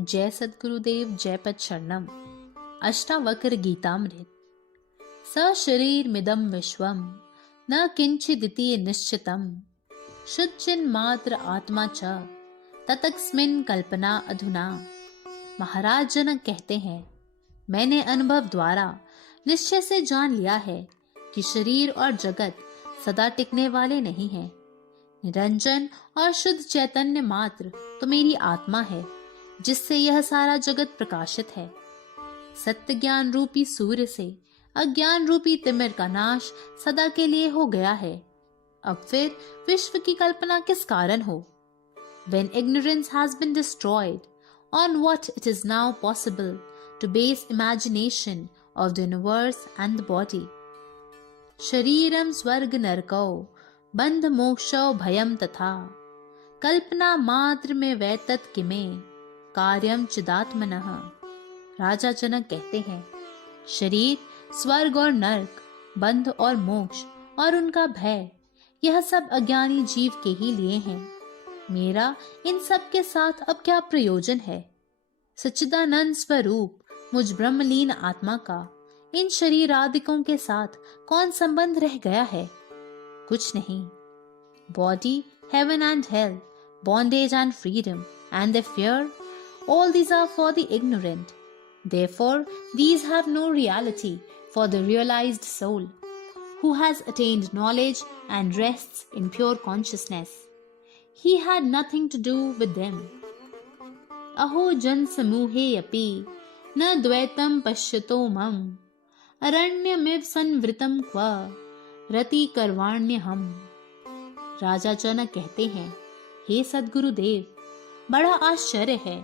जय सद्गुरुदेव जय पद शरणम। अष्टावक्र गीतामृत। स शरीरमिदं विश्वं न किंचिदिति निश्चितम् शुचिन्मात्र आत्मा च ततस्मिन् कल्पना अधुना। महाराज जनक कहते हैं, मैंने अनुभव द्वारा निश्चय से जान लिया है कि शरीर और जगत सदा टिकने वाले नहीं हैं। निरंजन और शुद्ध चैतन्य मात्र तो मेरी आत्मा है, जिससे यह सारा जगत प्रकाशित है। सत्य ज्ञान रूपी सूर्य से अज्ञान रूपी तिमिर का नाश सदा के लिए हो गया है। अब फिर विश्व की कल्पना किस कारण हो? When ignorance has been destroyed, on what it is now possible to base imagination of the universe and the body. शरीरम स्वर्ग नरकौ बंध मोक्षौ भयम तथा कल्पना मात्र में वैतत किमे कार्यम चिदात्मनः। राजा जनक कहते हैं, शरीर, स्वर्ग और नरक, बंध और मोक्ष और उनका भय, यह सब अज्ञानी जीव के ही लिए हैं। मेरा इन सब के साथ अब क्या प्रयोजन है? सच्चिदानंद स्वरूप मुझ ब्रह्मलीन आत्मा का इन शरीरादिकों के साथ कौन संबंध रह गया है? कुछ नहीं। Body, heaven and hell, bondage and freedom, and the fear, all these are for the ignorant. Therefore, these have no reality for the realized soul, who has attained knowledge and rests in pure consciousness. He had nothing to do with them. Aho jan samuhe api na dvaitam pashyato mam aranyamiv sanvritam kva रति करवाण्य हम। राजा जनक कहते हैं, हे सद्गुरुदेव, बड़ा आश्चर्य है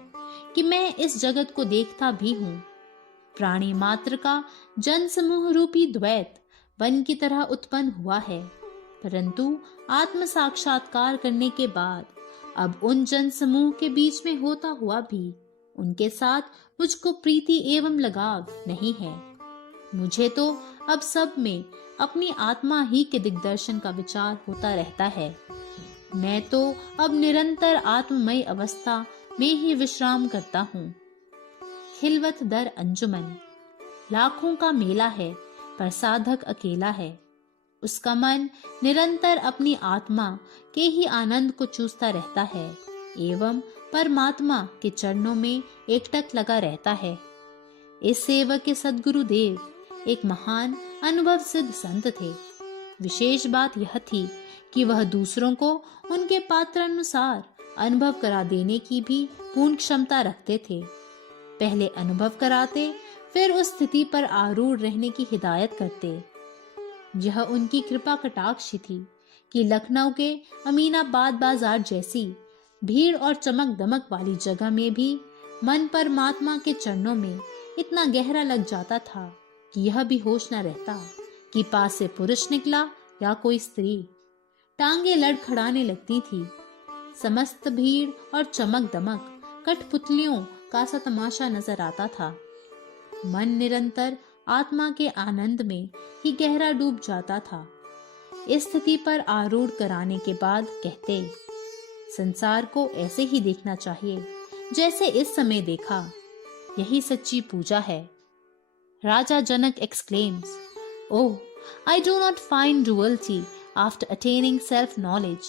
कि मैं इस जगत को देखता भी हूँ। प्राणी मात्र का जन समूह रूपी द्वैत वन की तरह उत्पन्न हुआ है, परंतु आत्म साक्षात्कार करने के बाद अब उन जन समूह के बीच में होता हुआ भी उनके साथ मुझको प्रीति एवं लगाव नहीं है। मुझे तो अब सब में अपनी आत्मा ही के दिग्दर्शन का विचार होता रहता है। मैं तो अब निरंतर आत्ममय अवस्था में ही विश्राम करता हूँ। खिलवत दर अंजुमन। लाखों का मेला है, पर साधक अकेला है। उसका मन निरंतर अपनी आत्मा के ही आनंद को चूसता रहता है एवं परमात्मा के चरणों में एकटक लगा रहता है। इस सेवक के सद्गुरुदेव एक महान अनुभव सिद्ध संत थे। विशेष बात यह थी कि वह दूसरों को उनके पात्र अनुसार अनुभव करा देने की भी पूर्ण क्षमता रखते थे। पहले अनुभव कराते, फिर उस स्थिति पर आरूढ़ रहने की हिदायत करते। यह उनकी कृपा कटाक्ष थी कि लखनऊ के अमीनाबाद बाजार जैसी भीड़ और चमक दमक वाली जगह में भी मन परमात्मा के चरणों में इतना गहरा लग जाता था कि यह भी होश न रहता कि पास से पुरुष निकला या कोई स्त्री। टांगे लड़खड़ाने लगती थी। समस्त भीड़ और चमक दमक कठपुतलियों का सा तमाशा नजर आता था। मन निरंतर आत्मा के आनंद में ही गहरा डूब जाता था। इस स्थिति पर आरूढ़ कराने के बाद कहते, संसार को ऐसे ही देखना चाहिए जैसे इस समय देखा। यही सच्ची पूजा है। Raja Janak exclaims, Oh, I do not find duality after attaining self-knowledge.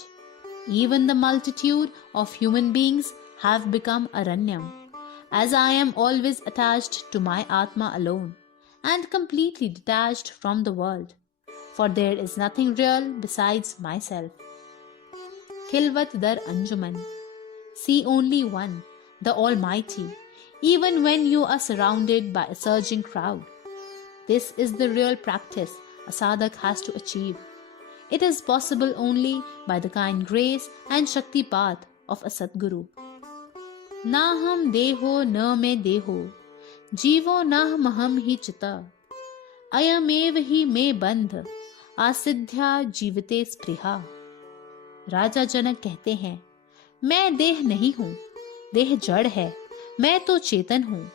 Even the multitude of human beings have become aranyam, as I am always attached to my Atma alone and completely detached from the world, for there is nothing real besides myself. Khilwat Dar Anjuman. See only one, the Almighty, even when you are surrounded by a surging crowd. This is the real practice a sadhak has to achieve. It is possible only by the kind grace and shaktipat of a Sadguru. Na ham deho na me deho, जीवो न महम ही चिता, अयमेव ही मे बंध, आसिद्ध्या जीवते स्पृहा। राजा जनक कहते हैं, मैं देह नहीं हूँ, देह जड़ है, मैं तो चेतन हूँ।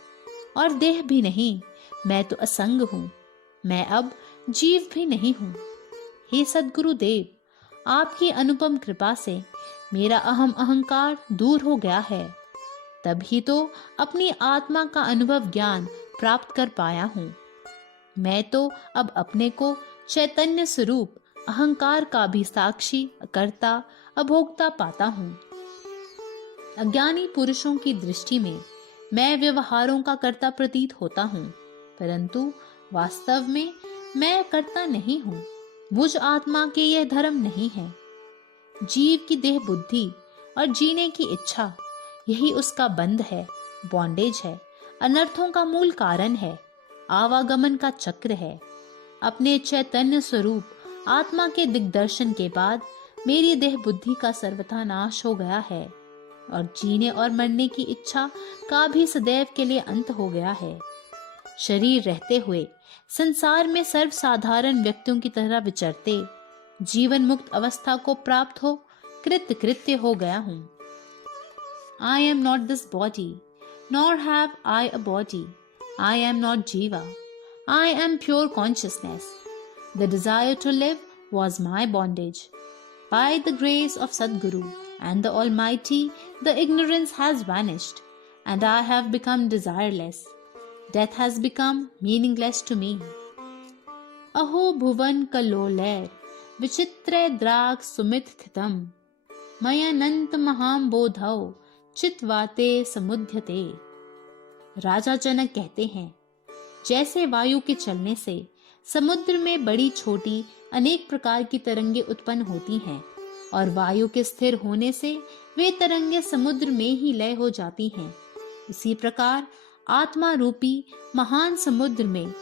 और देह भी नहीं, मैं तो असंग हूँ, मैं अब जीव भी नहीं हूँ। हे सद्गुरुदेव, आपकी अनुपम कृपा से मेरा अहम अहंकार दूर हो गया है। तभी तो अपनी आत्मा का अनुभव ज्ञान प्राप्त कर पाया हूँ। मैं तो अब अपने को चैतन्य स्वरूप अहंकार का भी साक्षी, कर्ता, अभोक्ता पाता हूँ। अज्ञानी पुरुषों की दृष्टि में मैं व्यवहारों का कर्ता प्रतीत होता हूँ, परंतु वास्तव में मैं कर्ता नहीं हूँ। मुझ आत्मा के यह धर्म नहीं है। जीव की देह बुद्धि और जीने की इच्छा, यही उसका बंध है, बॉन्डेज है, अनर्थों का मूल कारण है, आवागमन का चक्र है। अपने चैतन्य स्वरूप आत्मा के दिग्दर्शन के बाद मेरी देह बुद्धि का सर्वथा नाश हो गया है और जीने और मरने की इच्छा का भी सदैव के लिए अंत हो गया है। शरीर रहते हुए संसार में सर्वसाधारण व्यक्तियों की तरह विचरते जीवन मुक्त अवस्था को प्राप्त हो कृत्य कृत्य हो गया हूँ। I am not this body, nor have I a body. I am not Jiva. I am pure consciousness. The desire to live was my bondage. By the grace of Sadguru and the Almighty, the ignorance has vanished, and I have become desireless. Death has become meaningless to me. Aho bhuvan kaloler, vichitre drag sumit thitam, mayanant maham bodhau, चितवाते समुद्यते। राजा जनक कहते हैं, जैसे वायु के चलने से समुद्र में बड़ी छोटी अनेक प्रकार की तरंगे उत्पन्न होती हैं और वायु के स्थिर होने से वे तरंगे समुद्र में ही लय हो जाती हैं, उसी प्रकार आत्मा रूपी महान समुद्र में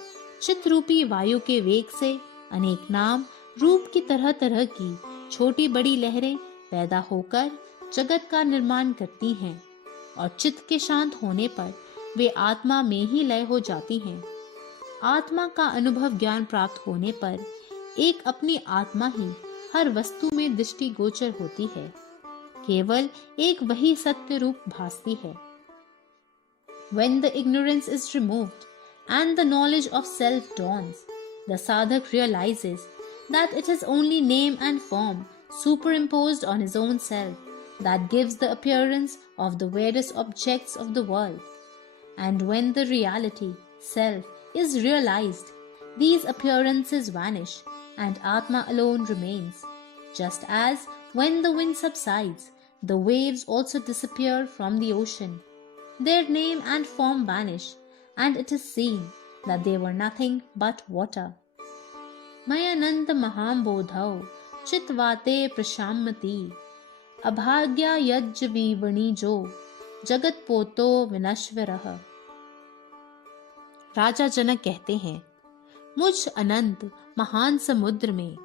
चित्त रूपी वायु के वेग से अनेक नाम रूप की तरह तरह की छोटी बड़ी लहरें पैदा होकर जगत का निर्माण करती हैं और चित्त के शांत होने पर वे आत्मा में ही लय हो जाती हैं। आत्मा का अनुभव ज्ञान प्राप्त होने पर एक अपनी आत्मा ही हर वस्तु में दृष्टि गोचर होती है, केवल एक वही सत्य रूप भासती है। When the ignorance is removed and the knowledge of self dawns, the sadhak realizes that it is only name and form superimposed on his own self that gives the appearance of the various objects of the world. And when the reality, self, is realized, these appearances vanish and Atma alone remains. Just as when the wind subsides, the waves also disappear from the ocean. Their name and form vanish, and it is seen that they were nothing but water. Mayananda maham bodhau chitvate prashamati अभाग्या यज्ञ विवणी जो जगत पोतो विनश्वरः। राजा जनक कहते हैं, मुझ अनंत महान समुद्र में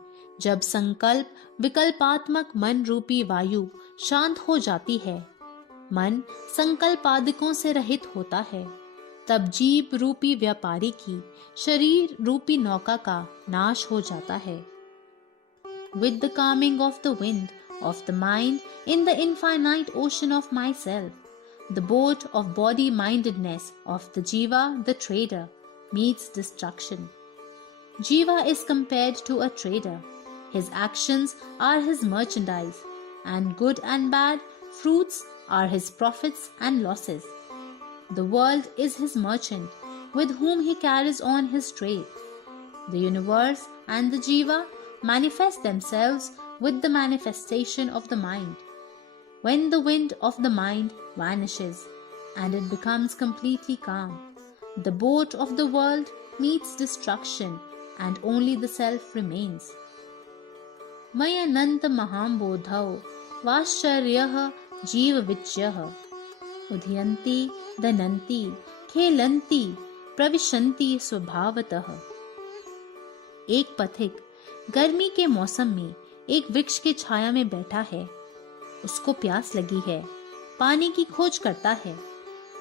जब संकल्प विकल्पात्मक मन रूपी वायु शांत हो जाती है, मन संकल्पादिकों से रहित होता है, तब जीव रूपी व्यापारी की शरीर रूपी नौका का नाश हो जाता है। With the calming of the wind of the mind in the infinite ocean of myself, the boat of body-mindedness of the Jiva, the trader, meets destruction. Jiva is compared to a trader. His actions are his merchandise, and good and bad fruits are his profits and losses. The world is his merchant, with whom he carries on his trade. The universe and the Jiva manifest themselves with the manifestation of the mind. When the wind of the mind vanishes and it becomes completely calm, the boat of the world meets destruction and only the self remains. Mayananta maham bodhau vascharyah जीव विच्यः उदयन्ति दनन्ति खेलन्ति प्रविशन्ति स्वभावतः। एक पथिक गर्मी के मौसम में एक वृक्ष के छाया में बैठा है। उसको प्यास लगी है, पानी की खोज करता है।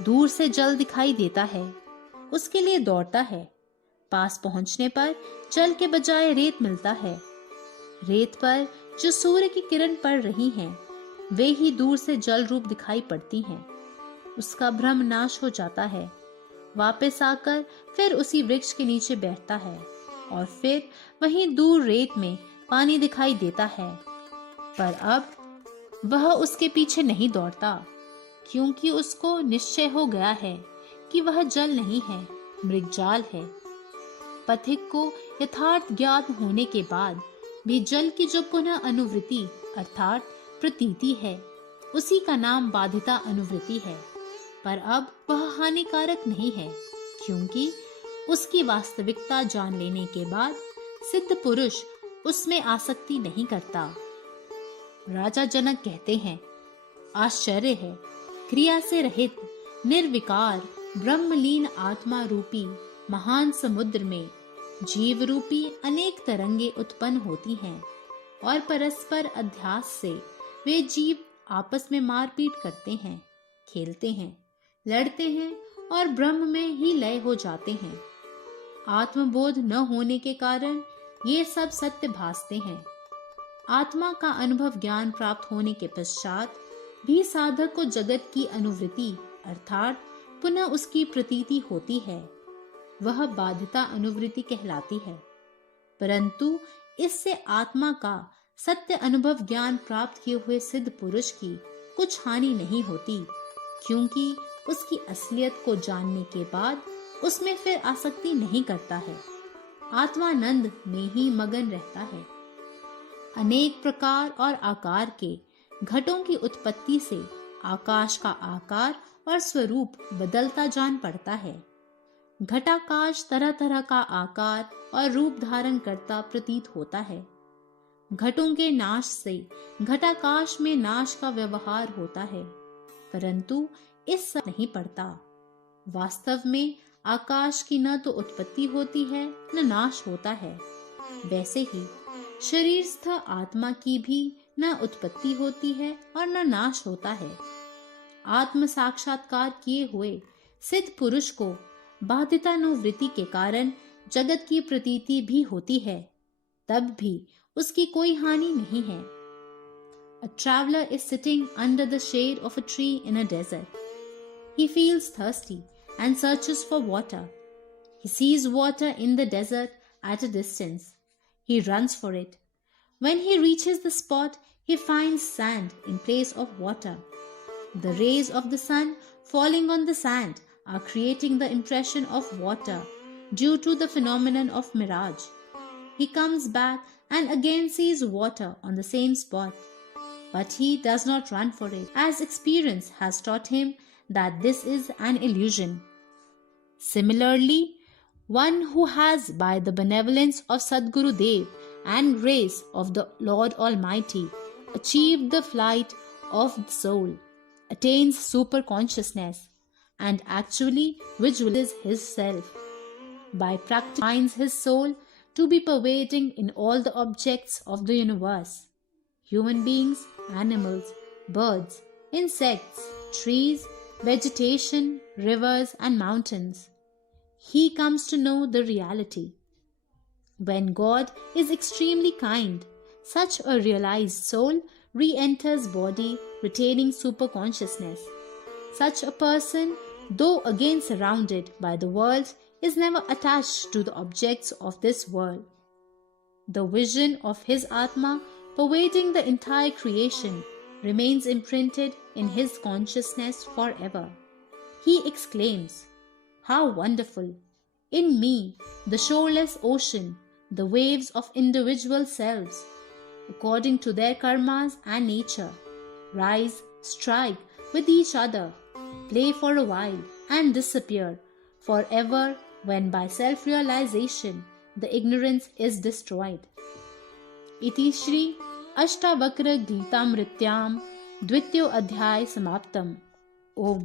दूर से जल दिखाई देता है, उसके लिए दौड़ता है। पास पहुंचने पर जल के बजाय रेत मिलता है। रेत पर जो सूर्य की किरण पड़ रही हैं, वे ही दूर से जल रूप दिखाई पड़ती हैं। उसका भ्रम नाश हो जाता है। वापस आकर फिर उसी वृक्ष के नीचे बैठता है और फिर वहीं दूर रेत में पानी दिखाई देता है, पर अब वह उसके पीछे नहीं दौड़ता। क्योंकि उसको निश्चय हो गया है कि वह जल नहीं है, मृगजाल है। पथिक को यथार्थ ज्ञात होने के बाद भी जल की जो पुनः अनुवृत्ति अर्थात प्रतीति है, उसी का नाम बाधिता अनुवृत्ति है। पर अब वह हानिकारक नहीं है, क्योंकि उसकी वास्तविकता जान लेने के बाद सिद्ध पुरुष उसमें आसक्ति नहीं करता। राजा जनक कहते हैं, आश्चर्य है, क्रिया से रहित निर्विकार ब्रह्मलीन आत्मा रूपी महान समुद्र में जीव रूपी अनेक तरंगे उत्पन्न होती हैं और परस्पर अध्यास से वे जीव आपस में मारपीट करते हैं, खेलते हैं, लड़ते हैं और ब्रह्म में ही लय हो जाते हैं। आत्मबोध न होने के कारण ये सब सत्य भासते हैं। आत्मा का अनुभव ज्ञान प्राप्त होने के पश्चात भी साधक को जगत की अनुवृत्ति अर्थात पुनः उसकी प्रतीति होती है। वह बाधिता अनुवृत्ति कहलाती है। परंतु इससे आत्मा का सत्य अनुभव ज्ञान प्राप्त किए हुए सिद्ध पुरुष की कुछ हानि नहीं होती, क्योंकि उसकी असलियत को जानने के बाद उसमें फिर आसक्ति नहीं करता है। आत्मानंद में ही मगन रहता है। अनेक प्रकार और आकार के घटों की उत्पत्ति से आकाश का आकार और स्वरूप बदलता जान पड़ता है। घटाकाश तरह तरह का आकार और रूप धारण करता प्रतीत होता है। घटों के नाश से घटाकाश में नाश का व्यवहार होता है, परंतु इस सब नहीं पड़ता। वास्तव में आकाश की न तो उत्पत्ति होती है न नाश होता है। वैसे ही शरीरस्थ आत्मा की भी न उत्पत्ति होती है और न नाश होता है। आत्म साक्षात्कार किए हुए सिद्ध पुरुष को बाधितानुवृत्ति के कारण जगत की प्रतीति भी होती है, तब भी उसकी कोई हानि नहीं है। A traveler is sitting under the shade of a tree in a desert. He feels thirsty and searches for water. He sees water in the desert at a distance. He runs for it. When he reaches the spot, he finds sand in place of water. The rays of the sun falling on the sand are creating the impression of water due to the phenomenon of mirage. He comes back and again sees water on the same spot. But he does not run for it, as experience has taught him that this is an illusion. Similarly, one who has, by the benevolence of Sadguru Dev and grace of the Lord Almighty, achieved the flight of the soul, attains super consciousness, and actually visualizes his self. By practice, finds his soul to be pervading in all the objects of the universe. Human beings, animals, birds, insects, trees, vegetation, rivers and mountains. He comes to know the reality. When God is extremely kind, such a realized soul re-enters body retaining super-consciousness. Such a person, though again surrounded by the world, is never attached to the objects of this world. The vision of his Atma pervading the entire creation remains imprinted in his consciousness forever. He exclaims, "How wonderful! In me, the shoreless ocean, the waves of individual selves, according to their karmas and nature, rise, strike with each other, play for a while, and disappear forever when by self-realization the ignorance is destroyed." इति श्री अष्टावक्र गीतामृत्याम द्वितीयो अध्याय समाप्तम। ओम।